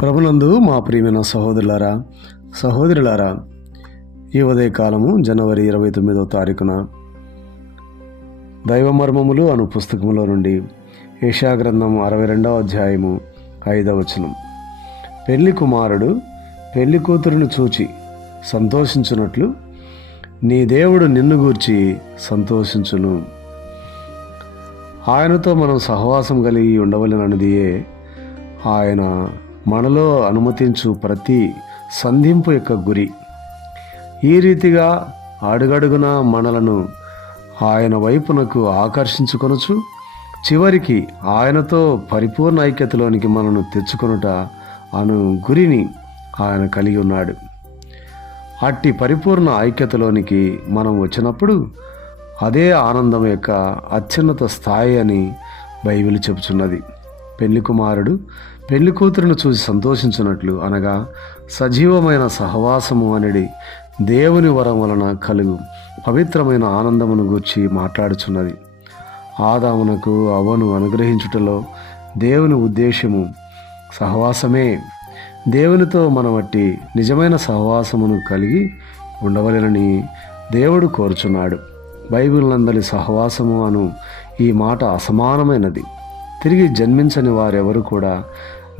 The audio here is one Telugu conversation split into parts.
ప్రభునందు మా ప్రియమైన సహోదరులారా ఈ ఉదయకాలము జనవరి 29వ తారీఖున దైవమర్మములు అను పుస్తకములో నుండి యెషయా గ్రంథం 62వ అధ్యాయము 5వ వచనం. పెళ్లి కుమారుడు పెళ్లి కూతురును చూచి సంతోషించున్నట్లు నీ దేవుడు నిన్ను గూర్చి సంతోషించును. ఆయనతో మనం సహవాసం కలిగి ఉండవలెనన్నదియే ఆయన మనలో అనుమతించు ప్రతి సంధింపు యొక్క గురి. ఈ రీతిగా అడుగడుగున మనలను ఆయన వైపునకు ఆకర్షించుకొనుచు చివరికి ఆయనతో పరిపూర్ణ ఐక్యతలోనికి మనను తెచ్చుకొనుట అను గురిని ఆయన కలిగి ఉన్నాడు. అట్టి పరిపూర్ణ ఐక్యతలోనికి మనం వచ్చినప్పుడు అదే ఆనందం యొక్క అత్యున్నత స్థాయి అని బైబిల్ చెబుతున్నది. పెళ్లి కుమారుడు పెళ్లి కూతురును చూసి సంతోషించినట్లు అనగా సజీవమైన సహవాసము అనేది దేవుని వరం వలన కలుగు పవిత్రమైన ఆనందమును గూర్చి మాట్లాడుచున్నది. ఆదామునకు అవ్వను అనుగ్రహించుటలో దేవుని ఉద్దేశము సహవాసమే. దేవునితో మనం అట్టి నిజమైన సహవాసమును కలిగి ఉండవలెనని దేవుడు కోరుచున్నాడు. బైబిల్ నందలి సహవాసము అను ఈ మాట అసమానమైనది. తిరిగి జన్మించని వారెవరు కూడా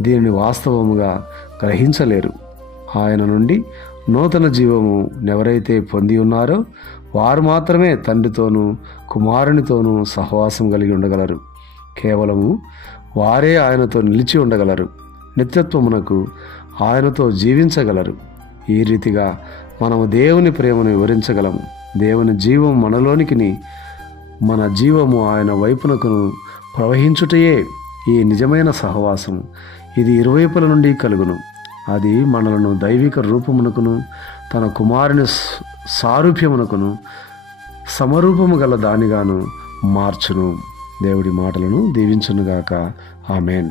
దీనిని వాస్తవముగా గ్రహించలేరు. ఆయన నుండి నూతన జీవము ఎవరైతే పొంది ఉన్నారో వారు మాత్రమే తండ్రితోనూ కుమారునితోనూ సహవాసం కలిగి ఉండగలరు. కేవలము వారే ఆయనతో నిలిచి ఉండగలరు. నిత్యత్వమునకు ఆయనతో జీవించగలరు. ఈ రీతిగా మనము దేవుని ప్రేమను వివరించగలము. దేవుని జీవం మనలోనికి మన జీవము ఆయన వైపునకును ప్రవహించుటయే ఈ నిజమైన సహవాసం. ఇది ఇరువైపుల నుండి కలుగును. అది మనలను దైవిక రూపమునకును తన కుమారుని సారూప్యమునకును సమరూపము గల దానిగాను మార్చును. దేవుడి మాటలను దీవించునుగాక. ఆమేన్.